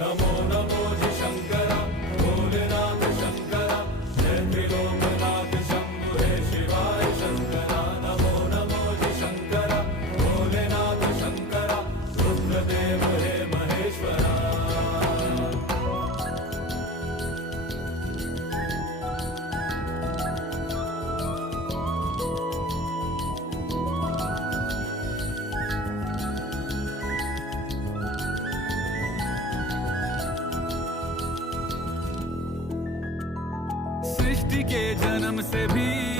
नमो नमो जी शंकरा भोलेनाथ शंकरा जय त्रिलोकनाथ शंभु हे शिवाय शंकरा नमो नमो जी शंकरा भोलेनाथ शंकरा रुद्रदेव हे महेश्वरा। सृष्टि के जन्म से भी